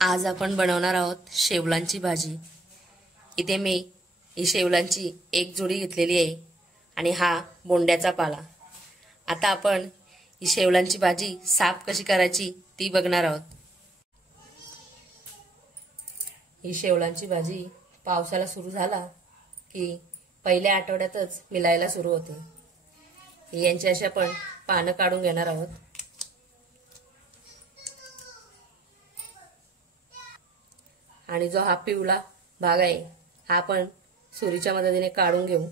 आज आपण बनवणार आहोत शेवलांची भाजी। इथे मी ही शेवलांची एक जोडी घेतलेली आहे आणि हा बोंड्याचा पाला। आता आपण ही शेवलांची भाजी साफ कशी करायची ती बघणार आहोत। ही शेवलांची भाजी पावसाला सुरू झाला की पहिल्या आठवड्यातच मिलायला सुरू होते। यांची अशी आपण पानं काढून घेणार आहोत। आणि जो हा पिवळा भाग आहे हा आपण सुरीच्या मदतीने काढून घेऊ।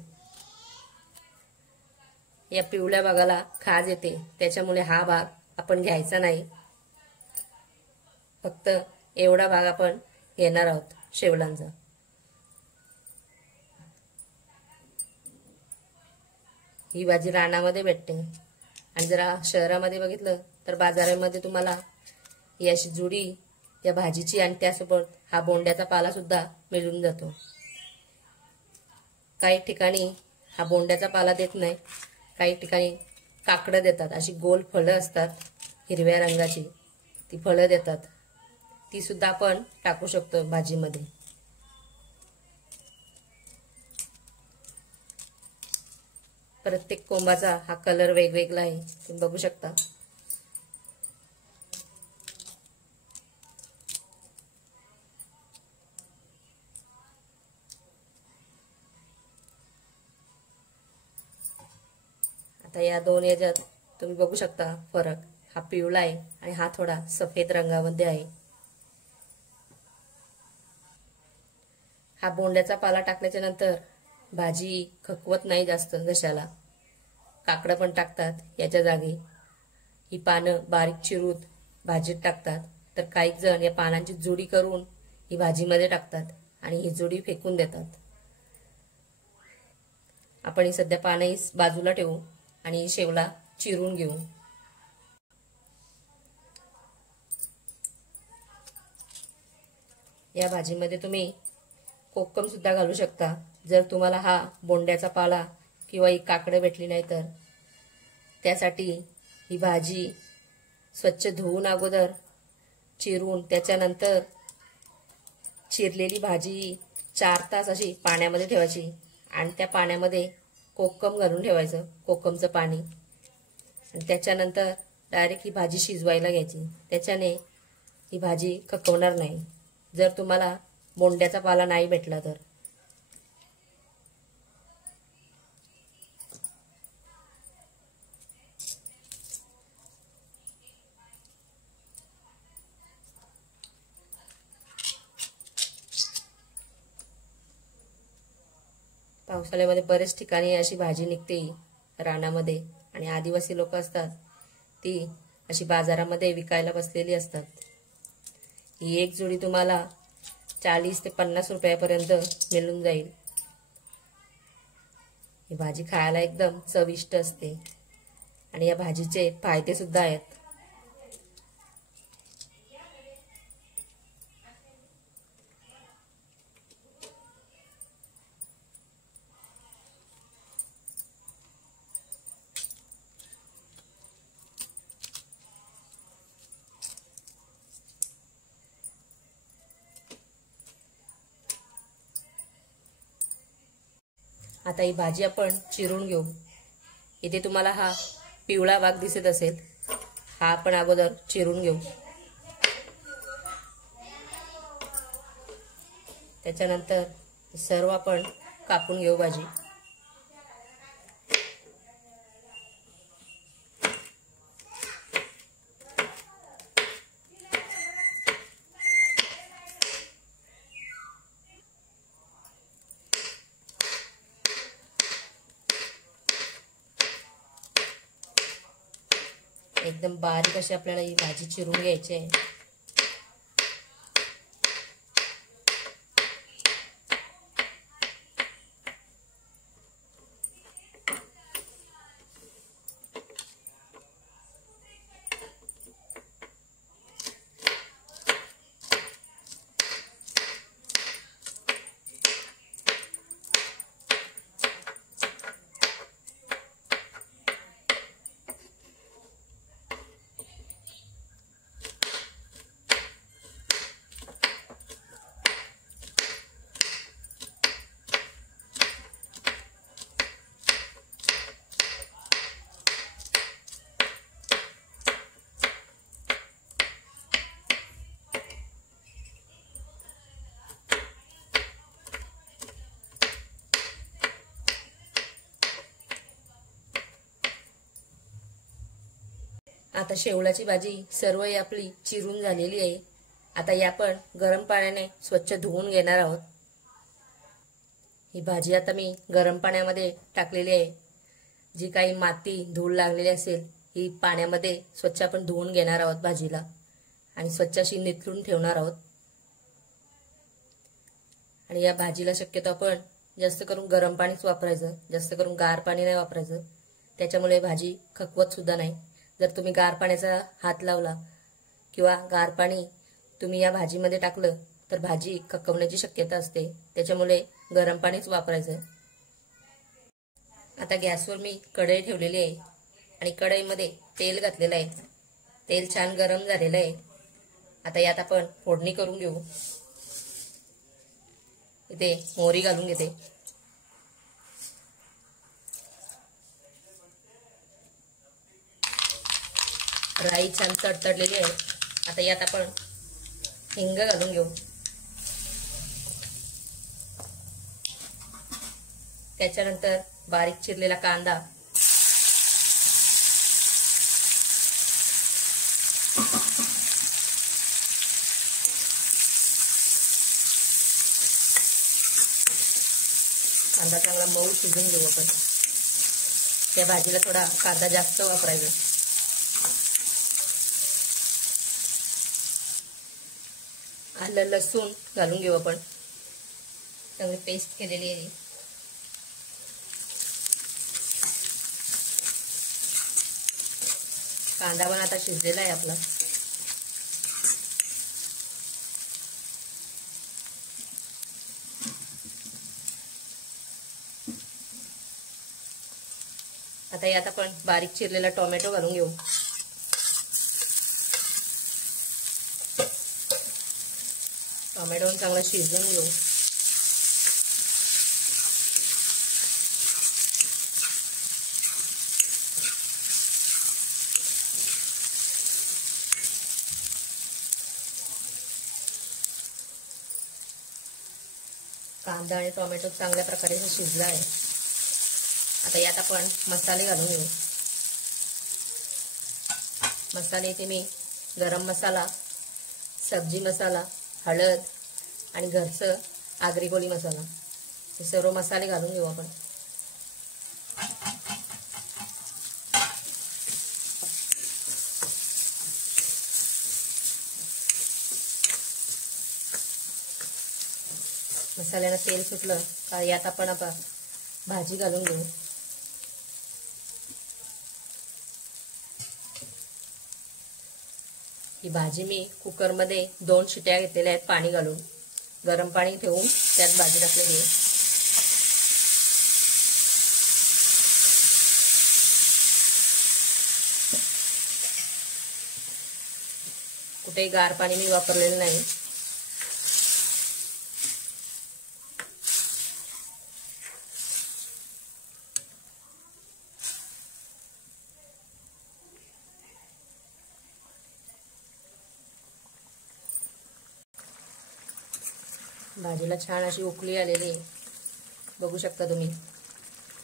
या पिवळ्या भागाला खाज येते, त्याच्यामुळे हा भाग आपण घ्यायचा नाही। फक्त एवढा भाग आपण घेणार आहोत शेवलांचा। ही भाजी रानामध्ये भेटते आणि जरा शहरामध्ये बघितलं तर बाजारामध्ये तुम्हाला ही अशी जुडी या भाजीची आणि त्यासोबत हा बोंड्याचा पाला सुद्धा मिळून जातो। काही ठिकाणी हा बोंड्याचा पाला देत नाही, काही ठिकाणी काकडं देतात। अशी गोल फळं असतात हिरव्या रंगाची, ती फळं देतात, ती सुद्धा आपण टाकू शकतो भाजीमध्ये। प्रत्येक कोंबाचा हा कलर वेगवेगळा आहे, तुम्ही बघू शकता। आता या दोन याच्यात तुम्ही बघू शकता फरक। हा पिवळा आहे आणि हा थोडा सफेद रंगामध्ये आहे। हा बोंड्याचा पाला टाकल्याच्या नंतर भाजी खकवत नाही जास्त घशाला। काकडं पण टाकतात याच्या जागी। ही पानं बारीक चिरून भाजीत टाकतात, तर काही जण या पानांची जोडी करून ही भाजीमध्ये टाकतात आणि ही जोडी फेकून देतात। आपण ही सध्या पानं ही बाजूला ठेवू आणि शेवला चिरून घेऊ। या भाजीमध्ये तुम्ही कोकम सुद्धा घालू शकता, जर तुम्हाला हा बोंड्याचा पाला किंवा ही काकडं भेटली नाही तर। त्यासाठी ही भाजी स्वच्छ धुवून अगोदर चिरून त्याच्यानंतर चिरलेली भाजी 4 तास अशी पाण्यामध्ये ठेवायची आणि त्या पाण्यामध्ये कोकम घालून ठेवायचं, कोकमचं पाणी। आणि त्याच्यानंतर डायरेक्ट ही भाजी शिजवायला घ्यायची, त्याच्याने ही भाजी खकवणार नाही जर तुम्हाला बोंड्याचा पाला नाही भेटला तर। पावसाळ्यामध्ये बरेच ठिकाणी अशी भाजी निघते रानामध्ये आणि आदिवासी लोक असतात ती अशी बाजारामध्ये विकायला बसलेली असतात। ही एक जोडी तुम्हाला 40 ते 50 रुपयापर्यंत मिळून जाईल। ही भाजी खायला एकदम चविष्ट असते आणि या भाजीचे फायदे सुद्धा आहेत। आता ही भाजी आपण चिरून घेऊ। इथे तुम्हाला हा पिवळा भाग दिसत असेल, हा आपण अगोदर चिरून घेऊ। त्याच्यानंतर सर्व आपण कापून घेऊ भाजी। एकदम बारीक अशी आपल्याला ही भाजी चिरून घ्यायची आहे। आता शेवळाची भाजी सर्वही आपली चिरून झालेली आहे. आता या आपण गरम पाण्याने स्वच्छ धुवून घेणार आहोत. ही भाजी आता मी गरम पाण्यामध्ये टाकलेली आहे. जी काही माती धूळ लागलेली असेल ही पाण्यामध्ये स्वच्छ आपण धुवून घेणार आहोत भाजीला आणि स्वच्छ अशी निथळून ठेवणार आहोत. आणि या भाजीला शक्यतो आपण जास्त करून गरम पाणीच वापरायचं, जास्त करून गार पाणी नाही वापरायचं. त्याच्यामुळे भाजी खकवत सुद्धा नाही. जर तुम्ही गार पाण्याचा हात लावला किंवा गार पाणी तुम्ही या भाजीमध्ये टाकलं तर भाजी खकवण्याची शक्यता असते. त्याच्यामुळे गरम पाणीच वापरायचं. आता गॅसवर मी कढई ठेवलेली आहे आणि कढईमध्ये तेल घातलेलं आहे. तेल छान गरम झालेलं आहे. आता यात आपण फोडणी करून घेऊ. इथे मोहरी घालून घेते. राई छान तडतडलेली आहे. आता यात आपण हिंग घालून घेऊ. त्याच्यानंतर बारीक चिरलेला कांदा, कांदा चांगला मऊ शिजून घेऊ आपण. त्या भाजीला थोडा कांदा जास्त वापरायचा. आलं लसूण घालून घेऊ आपण. चांगली पेस्ट केलेली आहे. कांदा पण आता शिजलेला आहे आपला. आता यात आपण बारीक चिरलेला टोमॅटो घालून घेऊ. टोमॅटो चांगला शिजवून घेऊ. कांदा आणि टोमॅटो चांगल्या प्रकारे शिजला आहे. आता यात आपण मसाले घालून घेऊ. मसाले इथे मी गरम मसाला, सब्जी मसाला, हळद आणि घरचं आगरी कोळी मसाला हे सर्व मसाले घालून घेऊ आपण. मसाल्यानं तेल सुटलं का यात आपण आता भाजी घालून घेऊ. ही भाजी मी कुकरमध्ये 2 शिट्या घेतलेल्या आहेत पाणी घालून. गरम पाणी ठेवून त्यात भाजी टाकलेली आहे. कुठेही गार पाणी मी वापरलेलं नाही. भाजीला छान अशी उकळी आलेली आहे. बघू शकता तुम्ही.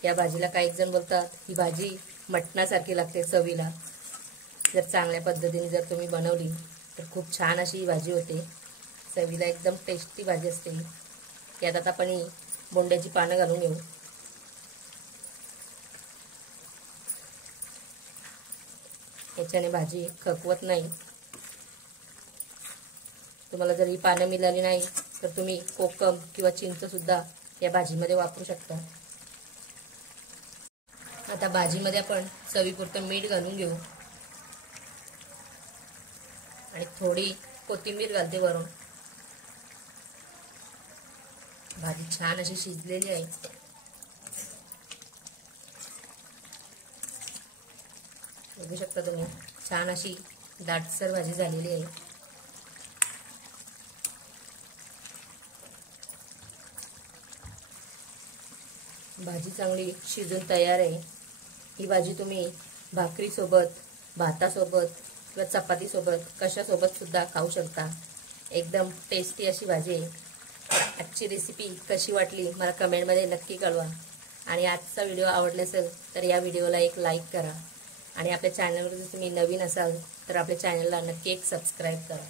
या भाजीला काही जण बोलतात ही भाजी मटणासारखी लागते चवीला. जर चांगल्या पद्धतीने जर तुम्ही बनवली तर खूप छान अशी ही भाजी होते. चवीला एकदम टेस्टी भाजी असते. यात आता आपण ही बोंड्याची पानं घालून घेऊ. याच्याने भाजी खकवत नाही. तुम्हाला जर ही पानं मिळाली नाही तर तुम्ही कोकम किंवा चिंच सुद्धा या भाजीमध्ये वापरू शकता. आता भाजीमध्ये आपण चवीपुरतं मीठ घालून घेऊ आणि थोडी कोथिंबीर घालते वरून. भाजी छान अशी शिजलेली आहे. बघू शकता तुम्ही. छान अशी दाटसर भाजी झालेली आहे. भाजी चांगली शिजून तयार आहे. ही भाजी तुम्ही भाकरीसोबत, भातासोबत किंवा चपातीसोबत कशासोबत सुद्धा खाऊ शकता. एकदम टेस्टी अशी भाजी आहे. आजची रेसिपी कशी वाटली मला कमेंटमध्ये नक्की कळवा. आणि आजचा व्हिडिओ आवडला असेल तर या व्हिडिओला एक लाईक करा. आणि आपल्या चॅनलवर जर तुम्ही नवीन असाल तर आपल्या चॅनलला नक्की एक सबस्क्राईब करा.